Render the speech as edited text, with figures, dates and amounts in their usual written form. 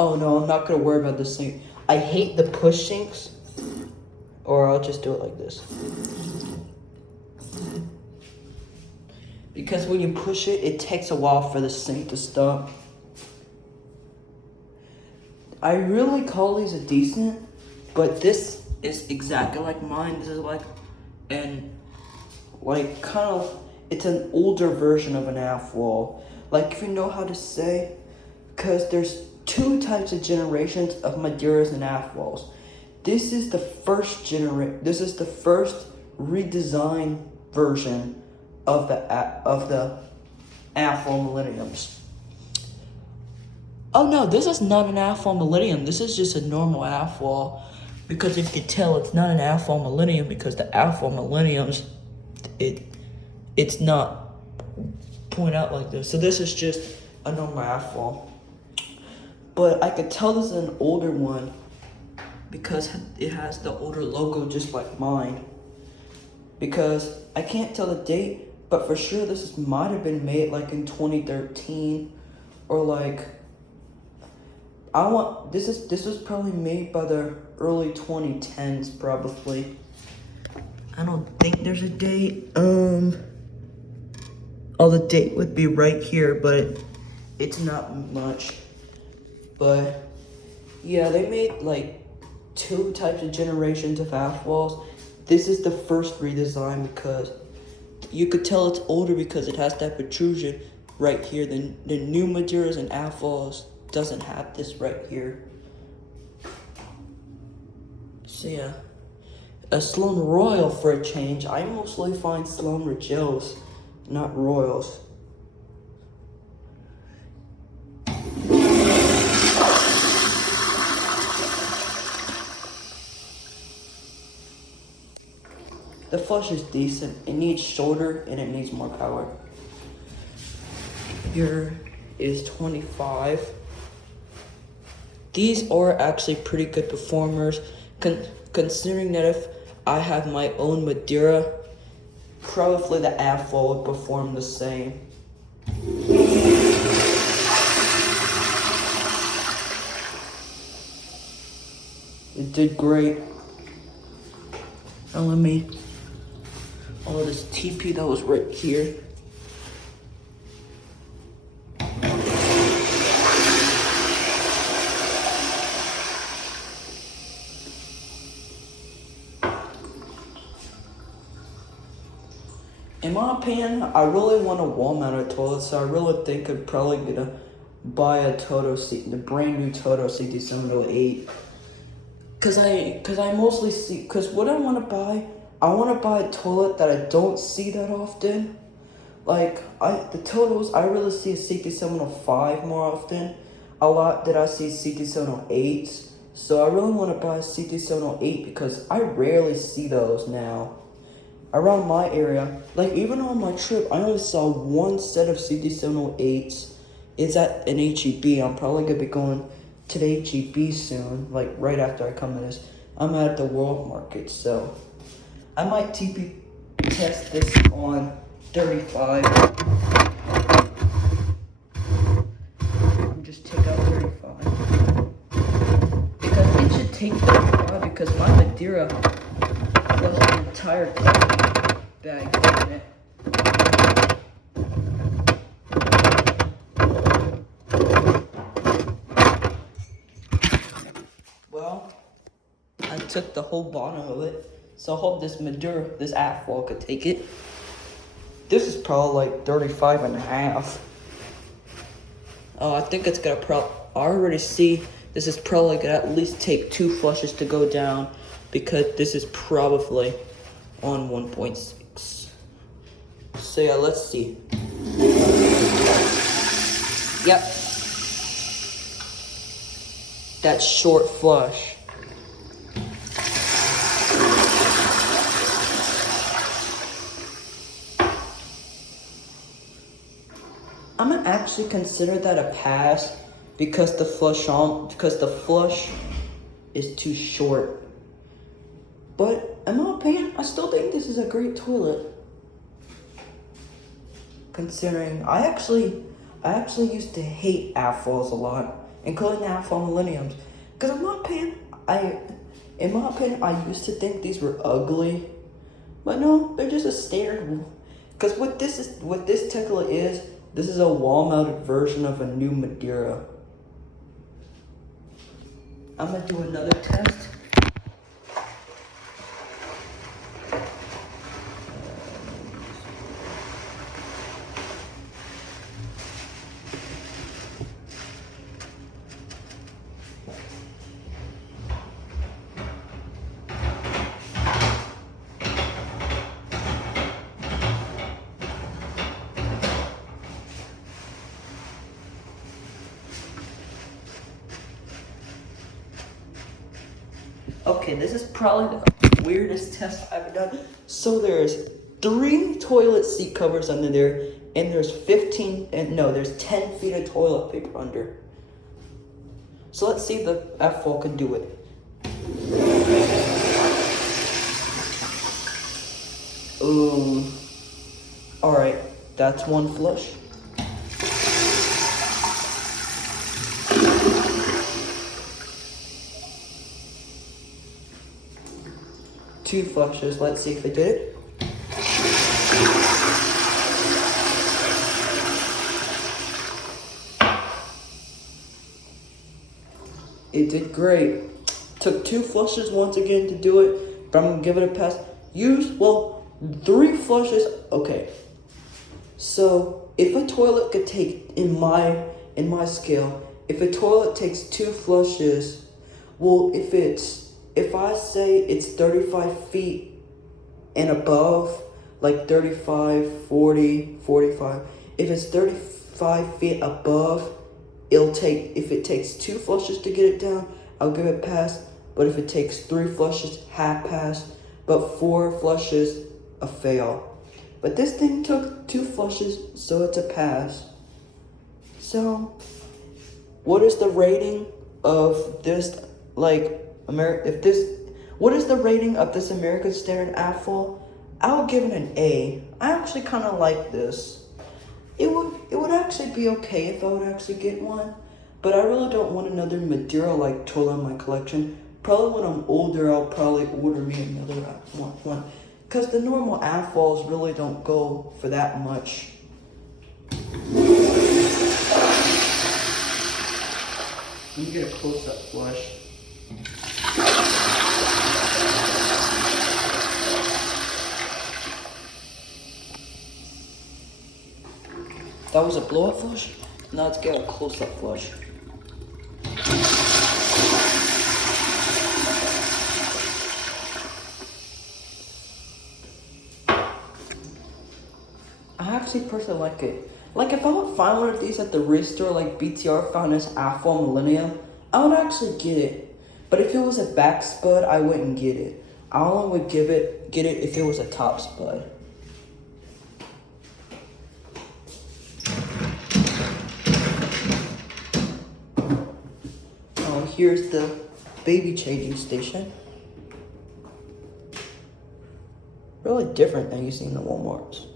Oh no, I'm not gonna worry about this sink. I hate the push sinks, or I'll just do it like this. Because when you push it, it takes a while for the sink to stop. I really call these a decent, but this is exactly like mine. This is like an, like kind of, it's an older version of an half wall. Like if you know how to say, because there's two types of generations of Madeiras and half walls. This is the first redesigned version of the half-wall millenniums. Oh no, this is not an half-wall millennium. This is just a normal half-wall. Because if you can tell, it's not an half-wall millennium because the half-wall millenniums, it's not point out like this. So this is just a normal half-wall. But I could tell this is an older one because it has the older logo just like mine. Because I can't tell the date, but for sure might have been made like in 2013 or like this was probably made by the early 2010s probably. I don't think there's a date. Oh, the date would be right here, but it's not much. But yeah, they made like two types of generations of half walls. This is the first redesign because you could tell it's older because it has that protrusion right here. The new Madeiras and half walls doesn't have this right here. So yeah, a Sloan Royal for a change. I mostly find Sloan Royals, not Royals. The flush is decent. It needs shorter and it needs more power. Here is 25. These are actually pretty good performers, considering that if I have my own Madeira, probably the half-wall would perform the same. It did great. Now let me, all this TP that was right here. In my opinion, I really want a wall-mounted toilet, so I really think I'm probably gonna buy a the brand new Toto CT708. Cause I mostly see, cause what I want to buy a toilet that I don't see that often. Like the Totos, I really see a CT705 more often. A lot that I see CT708s. So I really want to buy a CT708 because I rarely see those now. Around my area, like even on my trip, I only saw one set of CT708s. It's at an HEB. I'm probably gonna be going to the HEB soon, like right after I come to this. I'm at the World Market, so I might TP test this on 35. Just take out 35. Because it should take 35 because my Madeira flushed an entire bag in it. Well, I took the whole bottom of it, so I hope this Madeira, this half-wall could take it. This is probably like 35 and a half. Oh, I think it's gonna I already see this is probably gonna at least take 2 flushes to go down because this is probably on 1.6. So yeah, let's see. Yep. That short flush. I'm gonna actually consider that a pass because the flush is too short. But in my opinion, I still think this is a great toilet. Considering I actually used to hate half walls a lot including the Alpha Millenniums. Because in my opinion, I used to think these were ugly, but no, they're just a standard. Because what this Tekla is, this is a wall-mounted version of a new Madeira. I'm gonna do another test. Okay, this is probably the weirdest test I've ever done. So there's 3 toilet seat covers under there, and there's 10 feet of toilet paper under. So let's see if the F4 can do it. Alright, that's 1 flush. Two flushes. Let's see if it did it. It did great. Took 2 flushes once again to do it, but I'm gonna give it a pass. 3 flushes. Okay. So if a toilet could take in my scale, if a toilet takes 2 flushes, well, if I say it's 35 feet and above, like 35, 40, 45, if it's 35 feet above, if it takes 2 flushes to get it down, I'll give it a pass. But if it takes 3 flushes, half pass. But 4 flushes, a fail. But this thing took 2 flushes, so it's a pass. So, what is the rating of this, what is the rating of this American Standard Apple? I'll give it an A. I actually kind of like this. It would actually be okay if I would actually get one, but I really don't want another Madeira like toilet in my collection. Probably when I'm older, I'll probably order me another one, because the normal Afals really don't go for that much. Let me get a close-up flush. That was a blow-up flush. Now let's get a close-up flush. I actually personally like it. Like if I would find one of these at the restore, like BTR found this Alpha Millennium, I would actually get it. But if it was a back spud, I wouldn't get it. I only would get it if it was a top spud. Here's the baby changing station. Really different than you see in the Walmarts.